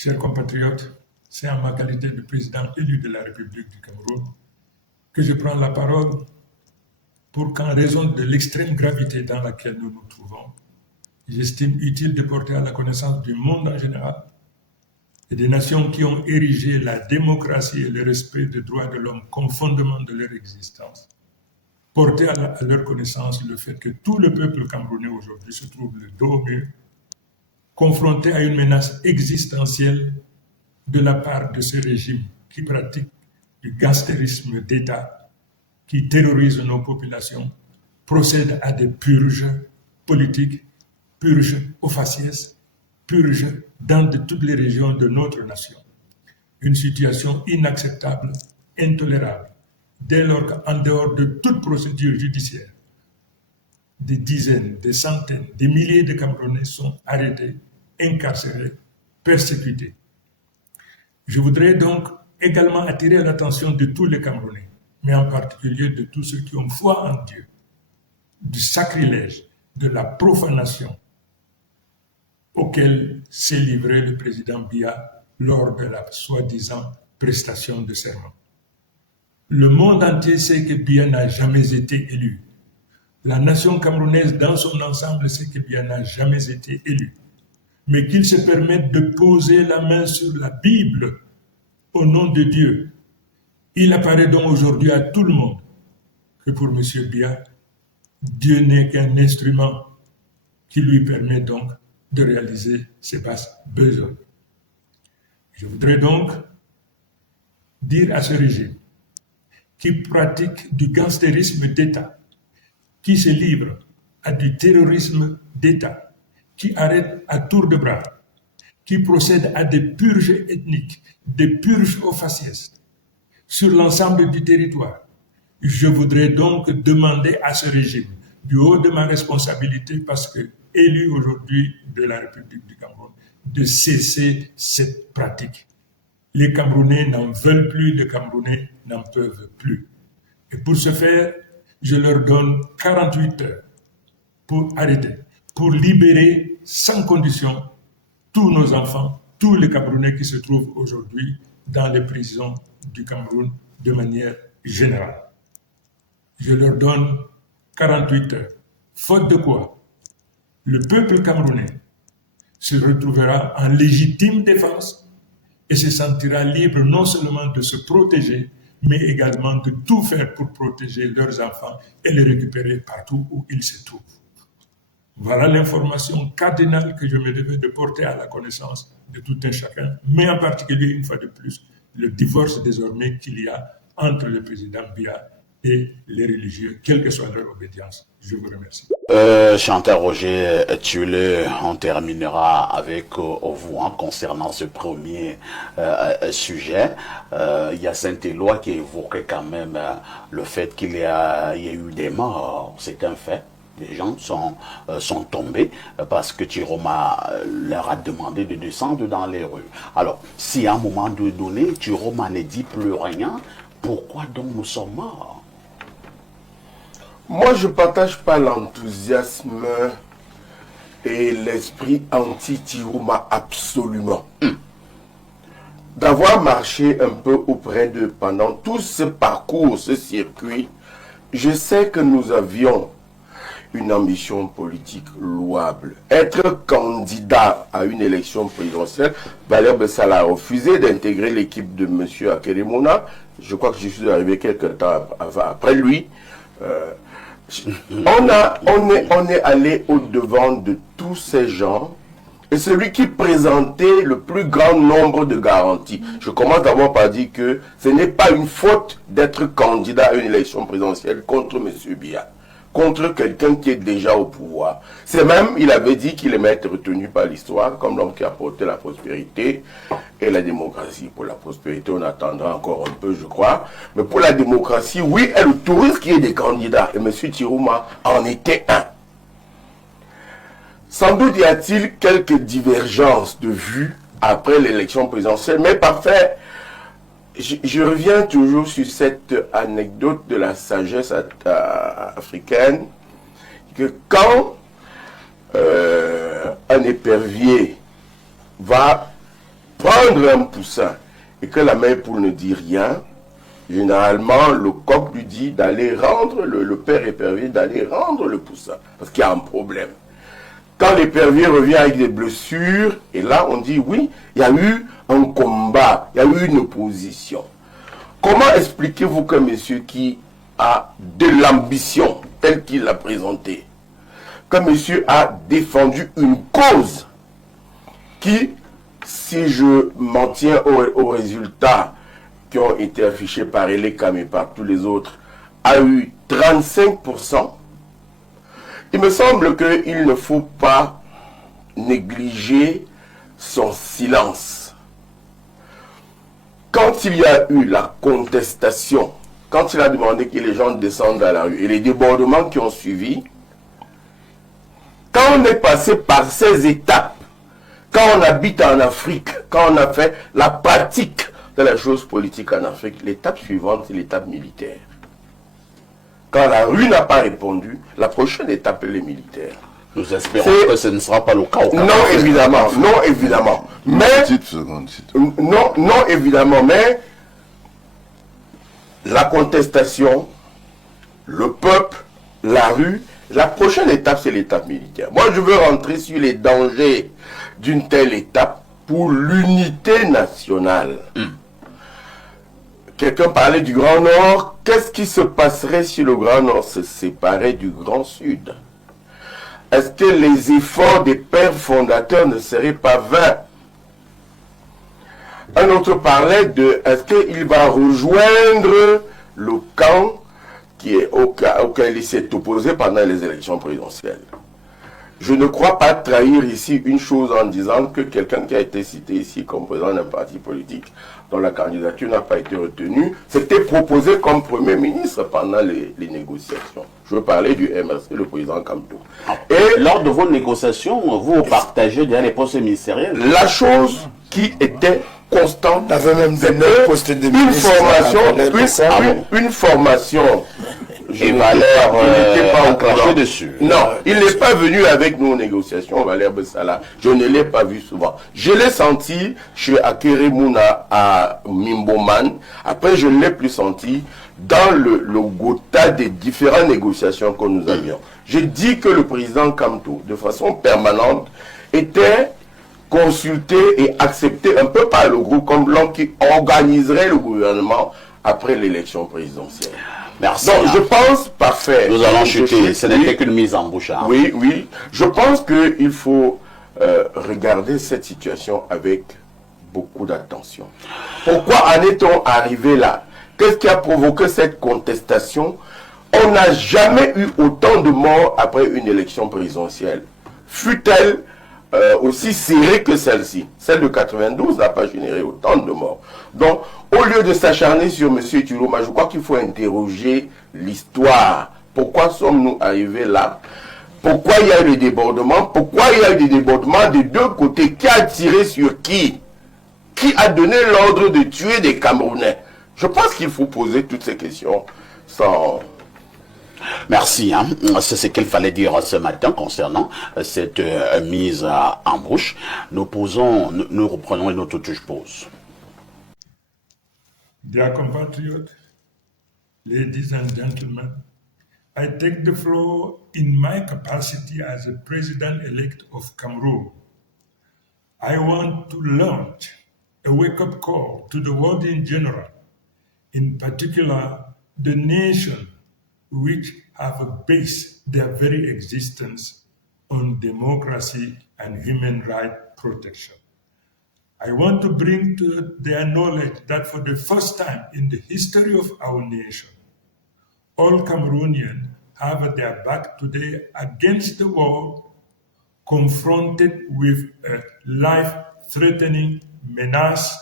Chers compatriotes, c'est en ma qualité de président élu de la République du Cameroun que je prends la parole pour qu'en raison de l'extrême gravité dans laquelle nous nous trouvons, j'estime utile de porter à la connaissance du monde en général et des nations qui ont érigé la démocratie et le respect des droits de l'homme comme fondement de leur existence, porter à leur connaissance le fait que tout le peuple camerounais aujourd'hui se trouve le dos au mur, confronté à une menace existentielle de la part de ce régime qui pratique du gangstérisme d'État, qui terrorise nos populations, procède à des purges politiques, purges aux faciès, purges dans toutes les régions de notre nation. Une situation inacceptable, intolérable, dès lors qu'en dehors de toute procédure judiciaire, des dizaines, des centaines, des milliers de Camerounais sont arrêtés, incarcérés, persécutés. Je voudrais donc également attirer l'attention de tous les Camerounais, mais en particulier de tous ceux qui ont foi en Dieu, du sacrilège, de la profanation auquel s'est livré le président Biya lors de la soi-disant prestation de serment. Le monde entier sait que Biya n'a jamais été élu. La nation camerounaise dans son ensemble sait que Biya n'a jamais été élu. Mais qu'il se permette de poser la main sur la Bible au nom de Dieu. Il apparaît donc aujourd'hui à tout le monde que pour M. Biya, Dieu n'est qu'un instrument qui lui permet donc de réaliser ses basses besognes. Je voudrais donc dire à ce régime qui pratique du gangstérisme d'État, qui se livre à du terrorisme d'État, qui arrête à tour de bras, qui procède à des purges ethniques, des purges aux faciès sur l'ensemble du territoire. Je voudrais donc demander à ce régime, du haut de ma responsabilité, parce que élu aujourd'hui de la République du Cameroun, de cesser cette pratique. Les Camerounais n'en veulent plus, les Camerounais n'en peuvent plus. Et pour ce faire, je leur donne 48 heures pour arrêter, pour libérer sans condition tous nos enfants, tous les Camerounais qui se trouvent aujourd'hui dans les prisons du Cameroun de manière générale. Je leur donne 48 heures. Faute de quoi, le peuple camerounais se retrouvera en légitime défense et se sentira libre non seulement de se protéger, mais également de tout faire pour protéger leurs enfants et les récupérer partout où ils se trouvent. Voilà l'information cardinale que je me devais de porter à la connaissance de tout un chacun, mais en particulier, une fois de plus, le divorce désormais qu'il y a entre le président Biya et les religieux, quelle que soit leur obédience. Je vous remercie. Chantal Roger Thiollet, on terminera avec vous concernant ce premier sujet. Il y a Saint-Éloi qui évoquait quand même le fait qu'il y a eu des morts. C'est un fait. Les gens sont tombés parce que Tiroma leur a demandé de descendre dans les rues. Alors, si à un moment donné, Tiroma ne dit plus rien, pourquoi donc nous sommes morts? Moi, je ne partage pas l'enthousiasme et l'esprit anti-Tiroma absolument. D'avoir marché un peu auprès d'eux pendant tout ce parcours, ce circuit, je sais que nous avions une ambition politique louable. Être candidat à une élection présidentielle, Valère Bessala a refusé d'intégrer l'équipe de M. Akelemona. Je crois que je suis arrivé quelques temps après lui. On est allé au-devant de tous ces gens. Et celui qui présentait le plus grand nombre de garanties. Je commence d'abord par dire que ce n'est pas une faute d'être candidat à une élection présidentielle contre M. Biya, contre quelqu'un qui est déjà au pouvoir. C'est même, il avait dit qu'il aimait être retenu par l'histoire comme l'homme qui a apporté la prospérité et la démocratie. Pour la prospérité, on attendra encore un peu, je crois. Mais pour la démocratie, oui, et le touriste qui est des candidats. Et M. Tiroma en était un. Sans doute y a-t-il quelques divergences de vues après l'élection présidentielle, mais parfait. Je reviens toujours sur cette anecdote de la sagesse africaine, que quand un épervier va prendre un poussin et que la mère poule ne dit rien, généralement, le coq lui dit d'aller rendre, le père épervier d'aller rendre le poussin, parce qu'il y a un problème. Quand l'épervier revient avec des blessures, et là on dit oui, il y a eu un combat, il y a eu une opposition. Comment expliquez-vous qu'un monsieur qui a de l'ambition, telle qu'il l'a présenté, qu'un monsieur a défendu une cause qui, si je m'en tiens aux résultats qui ont été affichés par Elekam et par tous les autres, a eu 35%, il me semble qu'il ne faut pas négliger son silence. Quand il y a eu la contestation, quand il a demandé que les gens descendent à la rue et les débordements qui ont suivi, quand on est passé par ces étapes, quand on habite en Afrique, quand on a fait la pratique de la chose politique en Afrique, l'étape suivante, c'est l'étape militaire. Quand la rue n'a pas répondu, la prochaine étape est les militaires. Nous espérons que ce ne sera pas le cas au Cameroun. Non, évidemment, non, évidemment. Mais, non, évidemment, mais la contestation, le peuple, la rue, la prochaine étape, c'est l'étape militaire. Moi, je veux rentrer sur les dangers d'une telle étape pour l'unité nationale. Quelqu'un parlait du Grand Nord. Qu'est-ce qui se passerait si le Grand Nord se séparait du Grand Sud? Est-ce que les efforts des pères fondateurs ne seraient pas vains? Un autre parlait de est-ce qu'il va rejoindre le camp auquel il s'est opposé pendant les élections présidentielles? Je ne crois pas trahir ici une chose en disant que quelqu'un qui a été cité ici comme président d'un parti politique dont la candidature n'a pas été retenue, s'était proposé comme Premier ministre pendant les négociations. Je veux parler du MRC, le président Kamto. Et lors de vos négociations, vous partagez déjà les postes ministériels. La chose qui était constante, c'était une formation. Et Valère n'était pas a craché dessus. Non, il n'est pas venu avec nous aux négociations, Valère Bessala. Je ne l'ai pas vu souvent. Je l'ai senti chez Akere Mouna à Mimboman. Après, je ne l'ai plus senti dans le gotha des différentes négociations que nous avions. J'ai dit que le président Kamto, de façon permanente, était consulté et accepté un peu par le groupe comme l'homme qui organiserait le gouvernement après l'élection présidentielle. Merci. Donc, je pense, parfait. Nous allons chuter. Ce n'était qu'une mise en bouche. Oui, oui. Je pense qu'il faut regarder cette situation avec beaucoup d'attention. Pourquoi en est-on arrivé là? Qu'est-ce qui a provoqué cette contestation? On n'a jamais eu autant de morts après une élection présidentielle. Fut-elle aussi serrée que celle-ci? Celle de 92 n'a pas généré autant de morts. Donc, au lieu de s'acharner sur M. Tuloma, je crois qu'il faut interroger l'histoire. Pourquoi sommes-nous arrivés là? Pourquoi il y a eu des débordements? Pourquoi il y a eu des débordements des deux côtés? Qui a tiré sur qui? Qui a donné l'ordre de tuer des Camerounais? Je pense qu'il faut poser toutes ces questions sans... Merci. C'est ce qu'il fallait dire ce matin concernant cette mise en bouche. Nous reprenons une autre touche pause. Dear compatriots, ladies and gentlemen, I take the floor in my capacity as the president-elect of Cameroon. I want to launch a wake-up call to the world in general, in particular the nation which have based their very existence on democracy and human rights protection. I want to bring to their knowledge that for the first time in the history of our nation, all Cameroonians have their back today against the war, confronted with a life-threatening menace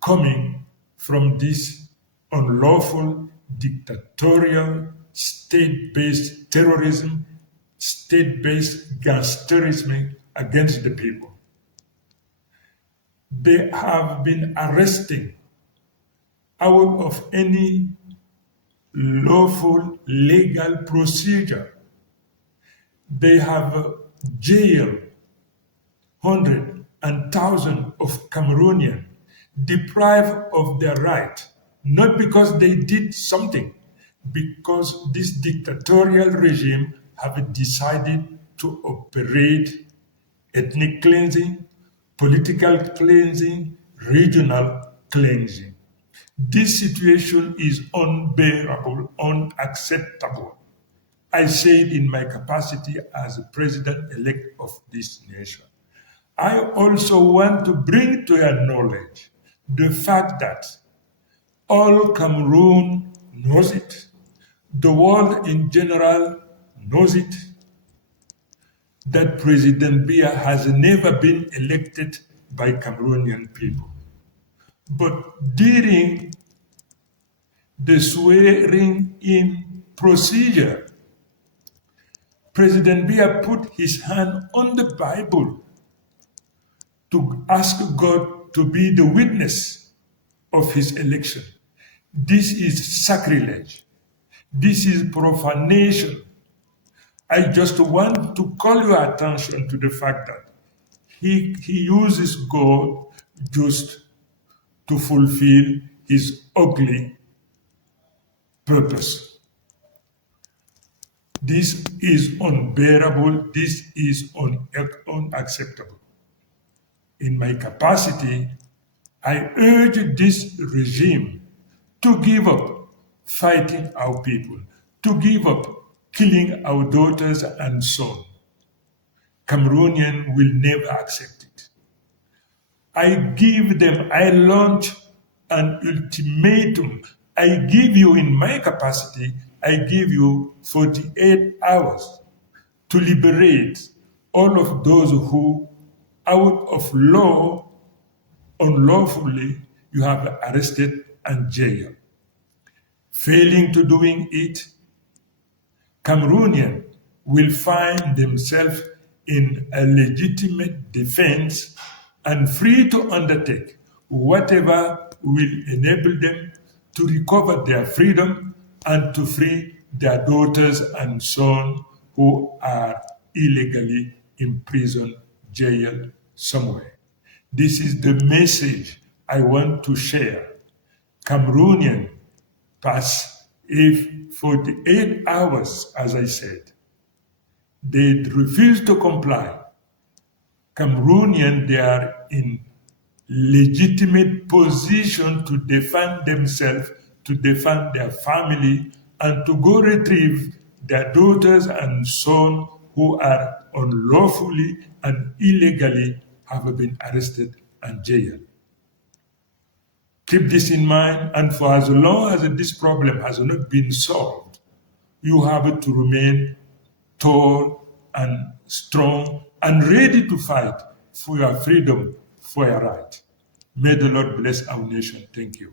coming from this unlawful, dictatorial, state-based terrorism, state-based gangsterism against the people. They have been arresting out of any lawful legal procedure. They have jailed hundreds and thousands of Cameroonians deprived of their right, not because they did something, because this dictatorial regime have decided to operate ethnic cleansing, political cleansing, regional cleansing. This situation is unbearable, unacceptable. I said in my capacity as president-elect of this nation. I also want to bring to your knowledge the fact that all Cameroon knows it. The world in general knows it, that President Biya has never been elected by Cameroonian people. But during the swearing-in procedure, President Biya put his hand on the Bible to ask God to be the witness of his election. This is sacrilege. This is profanation. I just want to call your attention to the fact that he uses God just to fulfill his ugly purpose. This is unbearable. This is unacceptable. In my capacity, I urge this regime to give up fighting our people, to give up killing our daughters and sons. Cameroonians will never accept it. I launch an ultimatum. I give you, in my capacity, I give you 48 hours to liberate all of those who, out of law, unlawfully, you have arrested and jailed. Failing to doing it, Cameroonians will find themselves in a legitimate defense and free to undertake whatever will enable them to recover their freedom and to free their daughters and sons who are illegally imprisoned, jailed somewhere. This is the message I want to share. Cameroonians pass if 48 hours, as I said, they refuse to comply. Cameroonians, they are in legitimate position to defend themselves, to defend their family, and to go retrieve their daughters and sons who are unlawfully and illegally have been arrested and jailed. Keep this in mind, and for as long as this problem has not been solved, you have to remain tall and strong and ready to fight for your freedom, for your right. May the Lord bless our nation. Thank you.